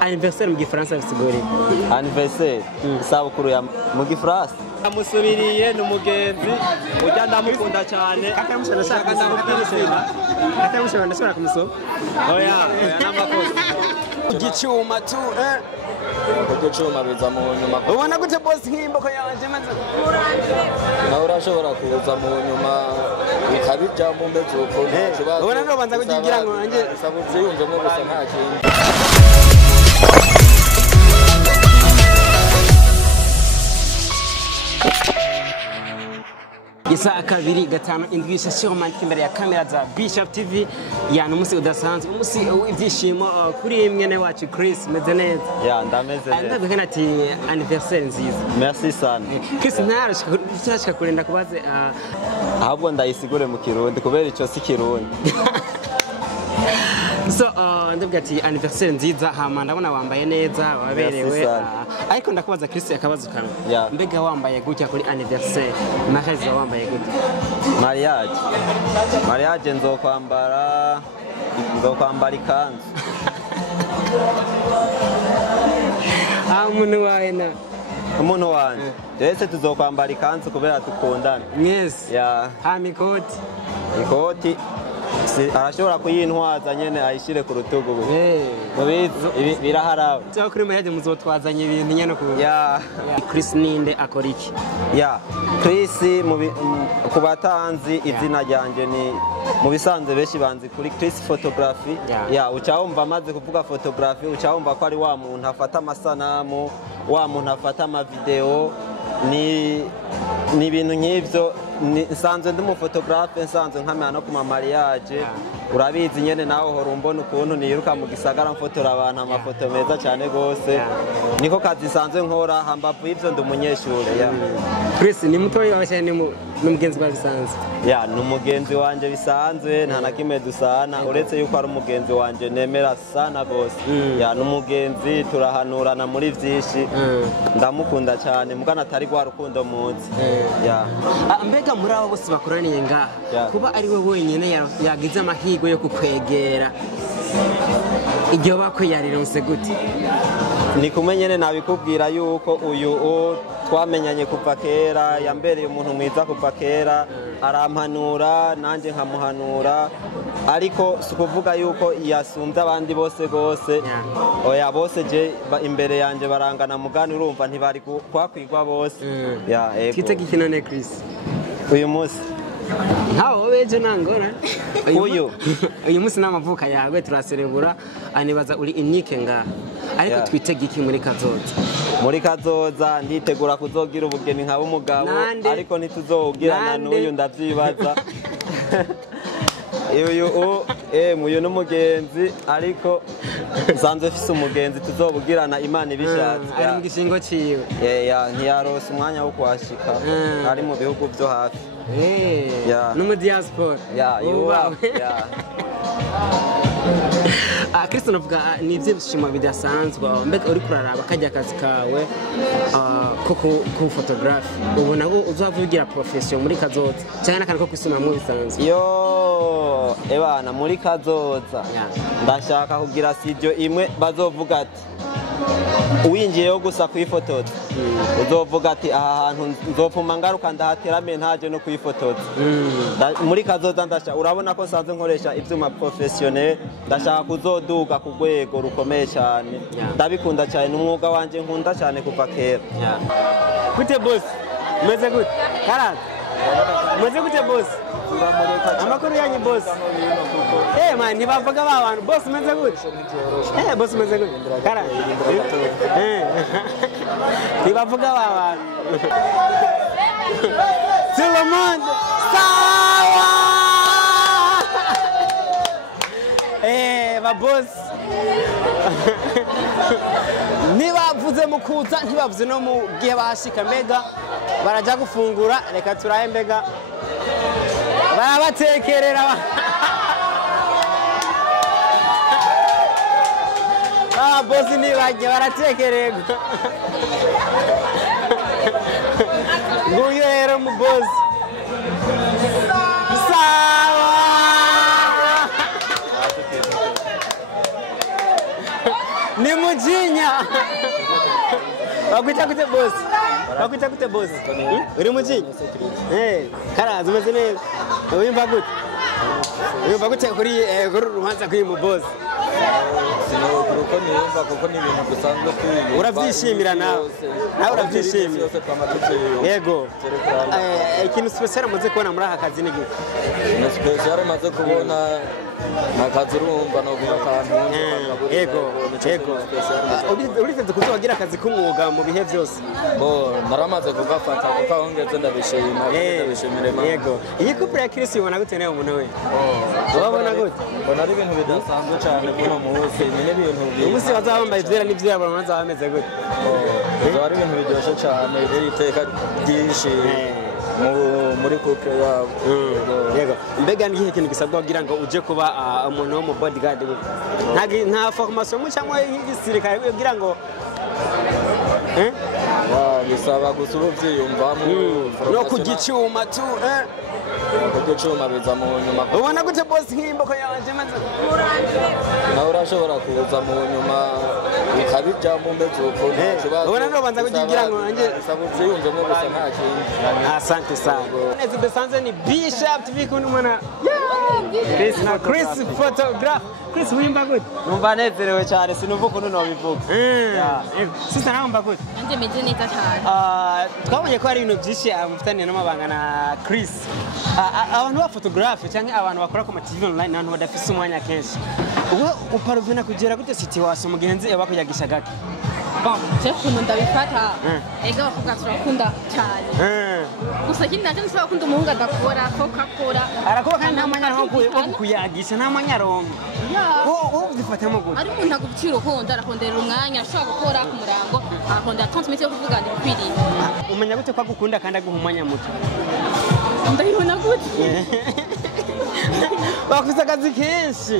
anniversaire mu gifaransa bisigura anniversaire isabukuru ya mu gifaransa amusubiriye n'umugenzi ujya ndamukunda cyane atamushaka ndashobora kumusoma oya n'amakosa igicuma tu igicuma biza mu nyuma ubona gute boss nk'imboko yanje maze nawe urashobora kuza mu nyuma bikabijya mu mbezi uko ubona no banza kugira ngo anje sabutse yumvemo gusa nta kintu Isa kabiri gatano indwi bishasha romantique imbere ya kamera za BE CHAP TV ya n'umusi udasanzwe umusi w'ibyishimo kuri mwene wacu Chris meze neza ya ndameze neza ndabwira ati anniversaire nziza merci sana Chris ntarashaka kurenda kubaze ahubwo ndayisigure mu kirundi kubera ico si kirundi so ndabwira ati anniversaire nziza hama ndabona wambaye neza waberewe ariko ndakubaza Chris akabazo kamwe mbega wambaye gutya kuri anniversaire Mariage wambaye gutya Mariage nzokwambara ikanzu umuntu wanje twese tuzokwambara ikanzu kubera tukundana mwese hama ikoti arashobora kuyintwaza nyene ayishire ku rutugu mubizi biraharawe cyo kuri Mariage muzotwazanye ibintu nyene ku Chris ninde akora iki Chris ku batanzi izina ryanje ni mu bisanzwe benshi banzi kuri Chris photography ucawumva amaze kuvuga photography ucawumva ko ari wa muntu afata amasanamu wa muntu afata amavideo ni ibintu nk'ivyo nsanzwe ndi mu photographe nsanzwe nkamera no kuma mariage urabizi nyene nawe hora umbona ukuntu niruka mu gisagara mfotora abantu amafoto meza cyane gose niko kazi sanzwe nkora hambavu ivyo ndi umunyeshure Chris ni mutoyi wawe cyane n'umugenzi wa bisanzwe n'umugenzi wanje bisanzwe nta nakimwe dusana uretse yuko ari umugenzi wanje nemera sana gose n'umugenzi turahanurana muri vyinshi ndamukunda cyane mugana atari gwa rukundo munsi mbega muri abo bose bakoraniye ngaha kuba ari we wenyine yagize amahirwe yo kukwegera igihe bakwiyarironse gute ni kumenyene nabikubwira yuko uyu twamenyanye kuva kera yambereye umuntu mwiza kuva kera arampanura nanje nkamuhanura ariko sukuvuga yuko yasumbye abandi bose oya bose je imbere yanje barangana mugani urumva ntibari kwakwigwa bose kitege kinone Chris uyu munsi ntawo beje nangora uyu munsi n'amavuka yawe turaserebura anibaza uri inike nga ariko twitege iki muri kazoza nditegura kuzogira ubugeni nkaba umugabo ariko ntituzowugirana n'uyu ndavyibaza uyu n'umugenzi ariko nsanzwe mfise umugenzi tuzobugirana Imana ibishatse ari mu gishingo ciwe ntiyarose umwanya wo kuhashika ari mu bihugu vyo hafi no mu diaspora Chris navuga ni ibyishimo bidasanzwe mbega uri kuraraba kajya akazi kawe ko ku photography ubona ko uzavugira profession muri kazoza cyane nakana ko kwisoma mu bisanzwe ebana muri kazoza ndashaka kugira studio imwe bazovuga ati uwinjiyeyo gusa kwifotoza uzovuga ati aha hantu nzopfuma ngaruka ndahaterame ntaje no kwifotoza muri kazoza ndashaka urabona ko sanzwe nkoresha ivyuma professionnel ndashaka kuzoduga ku rwego rukomeye cyane ndabikunda cyane n'umwuga wanje nkunda cyane kuva kera gute boss meze gute karate meze gute boss amakuru yanyu boss man ntibavuga ba bantu boss meze gute boss meze gute karate ntibavuga ba bantu tout le monde sawa ba boss nibavuze mu kuza ntibavuze no mu gihe bashika mbega baraja gufungura reka turaye mbega barabatekerera boss nibajye baratekererwa nguyu rero mu boss sawa ni mu mujinya bakwita gute boss bakwita gute boss uri mujinya karaza umeze neza wimva gute kuri rubanza kuri mu boss kuko niyumva kuko ni ibintu dusanzwe twiga urabyishimira nawe urabyishimira yego ikintu special amaze kubona muri aka kazi ni gute ni special amaze kubona nakazi urumva no kuba akantu yego urifuza kuzogira akazi k'umwuga mu bihe byose naramaze kugafata kuko aho ngeze ndabishimira Imana yego iyi couple ya Chris ubona gute nawe umuntu we urabona gute mbona ari ibintu bidasanzwe cyane kuno munsi nyine ibintu umunsi bazaba bambaye ibyera n'ibyirabura bazaba bameze gute bizaba ari ibintu biryoshye cyane biri iteka ryinshi muri couple yabo yego mbega ni ikintu gisabwa kugira ngo uje kuba umuntu wo mu bodyguard nta formation cyangwa y'igisirikare kugira ngo bisaba gusa ubyiyumvamo no kugicuma tu kugicuma biza mu nyuma ubona gute boss nk'imboko yaje maze nawe urashobora kuza mu nyuma bikabijyamo mbese uko ubona no banza kugira ngo nanjye bisaba ubyiyumvemo gusa nta kindi asante sana neza besanze ni BE CHAP TV kuno mwana Chris photograph Chris wimba gute numva nezerewe cyane sinumva ukuntu nobivuga sister nawe gute anje meze neza cyane twabonye ko hari ibintu byinshi amufitaniye n'amabanga na Chris abantu ba photographe cyangwa abantu bakora ku TV online n'abantu badafise umwanya kenshi ubu uparuvena kugera gute situation mugenzi bakuyagisha gake je kuntu ndabifata ega bavuga turakunda cyane gusa kindi nanje nshobora kunda umuhungu adakora ko kakora arakuba kandi nta mwanya wo kuyagisha nta mwanya rongo wowe uzifatamo gute ari umuntu agubcira ukunda arakonderera umwanya ashobora gukora ku murango akondera 30 minutes yo kuvuganira kwiriye umenya gute ko agukunda kandi aguha umwanya muto ndabibona gute bakuze akazi kenshi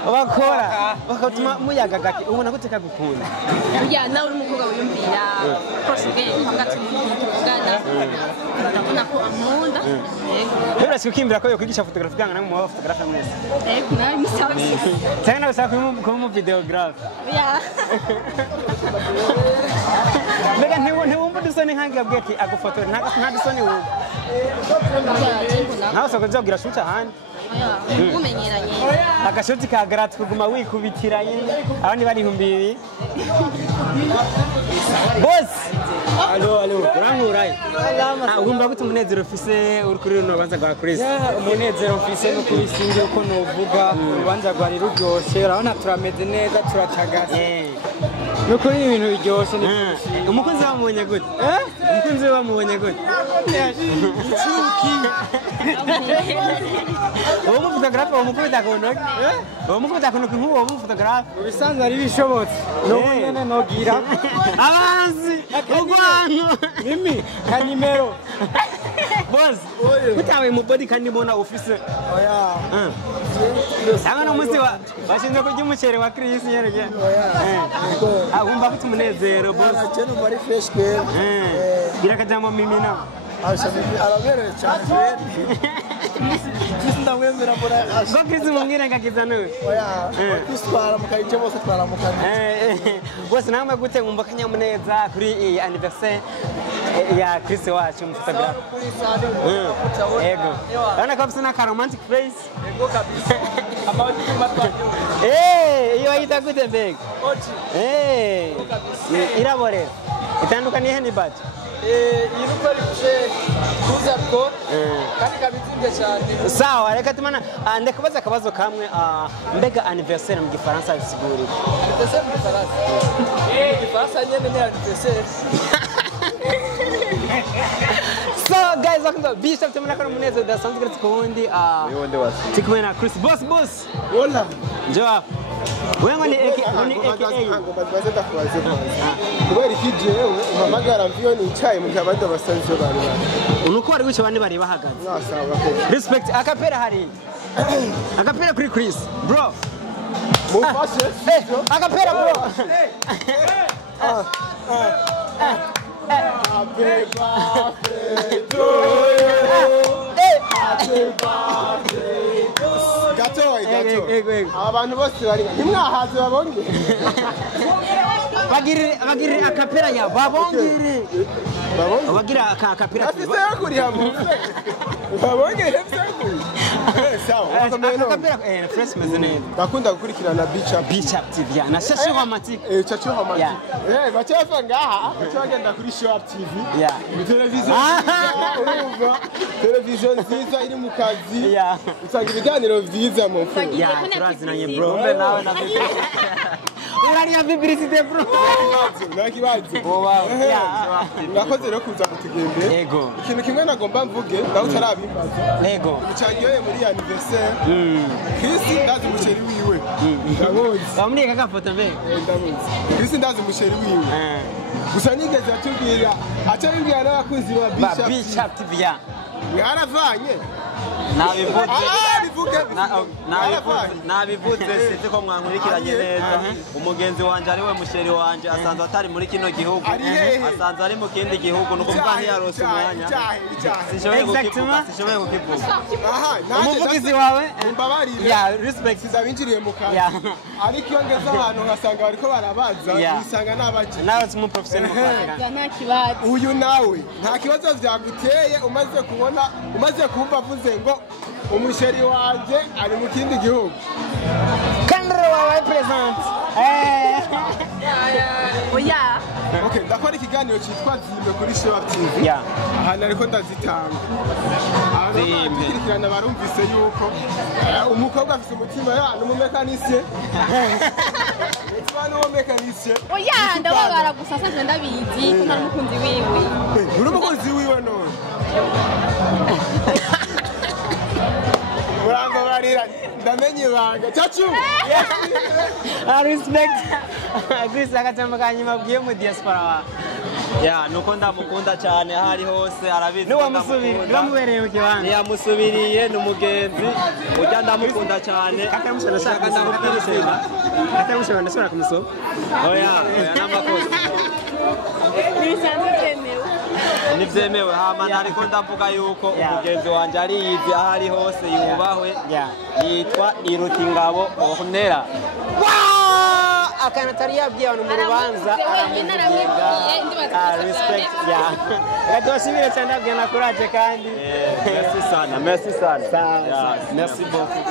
bakora bakatuma muyaga gake ubona gute kagukunda ya nawe uri umukobwa wiyumvira cross game hagati mu kugana ndabona ko ankunda uretse ukimbira ko yo kwigisha photography ganga namwe mu photography mwese nawe musabe cyane nawe saka mu videograph ya mbega ntiwumva dusoni nkangira bweti agufotora nta dusoni wumva nawe sako nzabwira shuta handi umenyeranye agashoti ka garati kuguma wikubitiranye abandi bari 2,000 boss alo urankuraye ugomba gute umunezero ufise uri kuri runo rubanza rwa Chris umunezero mfise no kubisingira uko novuga urubanza rwari ruryoshe urabona turameze neza turacagase nukuri ibintu biryoshye umukunzi wamubonye gute umukunzi wamubonye gute uwo mufotogarafe uwo mukubita kunoki uwo mukubita kunoki nk'uwo mufotogarafe ubisanzwe ari bishobotse n'ubu nyene nogira abanzi urwanko mimi ka nimero boss kutawe mu body kandi mbona ufise oya cyangwa n'umunsi washinze kurya umuceri wa Chris yerege wumva gute umunezero boss cyane bari fresh kwera birakajamo mimina araberewe cyane ndamwemera mbona ngo Chris mumwira ngakiza nawe oya twara mukayije bose twaramukana bose namwe gute ngumva kanyamuneza kuri iyi anniversaire ya Chris wacu mu photography yego ana kabisa na romantic face yego kabisa amawiti matwanje iyo ayita gute mbega irabore itandukaniye he ni badge iyi nuko rifashe kuza ko kandi kabitsinze cyane sawa reka tumana ndekubaza akabazo kamwe mbega anniversaire mu gifaransa bisigura iki anniversaire mu gifaransa gifaransa nyene ni anniversaire so guys welcome to BE CHAP tumana kono munezero dasanzwe gati kundi tikumwe na Chris boss wala njoo wewe ni aka baze ndakubaze kubera iki jewe umamagara mviyo nicaye mu gihe abandi basanzwe bari unuko wari wice bane bari bahagaze respect akapera hari akapera kuri Chris bro mufashe akapera bro happy birthday to you happy birthday gato abantu bose bari nimwahaze babonge bagire akapera ya babongere bagira akapera afite yakuri hamwe babongere byakuri sawa akapera fresh mezenene bakunda gukurikirana BE CHAP TV na shashe romantic chachu romantic bachafa ngaha bachagenda kuri Shop TV televiziyo urumva televiziyo nziza iri mu kazi usanga ibiganiro byiza mu mfuko turazinanye bro mbe nawe na urariya publicité bro nakibazo ngakoze rero kuza kutugembe yego ikintu kimwe nagomba mvuge ndaho utarabimbaza yego ucanyoye muri anniversaire Chris ndazi umusheri wiwe ndabozi bamurika gafoto mbe ndabozi Chris ndazi umusheri wiwe gusa nigeze atubwira acabibwira n'abakunzi ba BE CHAP TV yaravanye nabivuze sinzi ko mwankurikiranye neza umugenzi wanje ari we musheri wanje asanzwe atari muri kino gihugu asanzwe ari mu kindi gihugu nukuvuga ntiyarose umwanya sishoboye kukivuga umuvugizi wawe respect ndabinjiriye mu kazi ariko iyo ngeze ahantu nkasanga bariko barabaza bisanga n'abaje nawe si umuprofessionnel nta kibazo uyu nawe nta kibazo vyaguteye umaze kumva avuze ngo umusheri wanje ari mu kindi gihugu kandre wawe present oya okay ndakora ikiganiro cyitwa Zimbe kuri Shop TV ahantu ariko ndazitanga abakurikirana barumvise yuko umukobwa afite umutima n'umumekanisye n'umumekanisye oya ndababara gusa sanzwe ndabizi ko nari umukunzi wiwe uri umukunzi wiwe none murango barira ndamenye ibanga chachu respect Chris akatamba kanyuma bwiye mu diaspora nuko ndamukunda cyane ahari hose arabizi niwamubereye mu kibanza niyamusubiriye n'umugenzi ujya ndamukunda cyane atamushobora ndashobora kumusoma oya n'amakosa nivyemewe hama ariko ndavuga yuko umugenzi wanje ariyizi ahari hose yubahwe yitwa Irutingabo Ornera akana tari yabwiye abantu mu rubanza respect gatosibire cyane abwiye na courage kandi merci sana merci beaucoup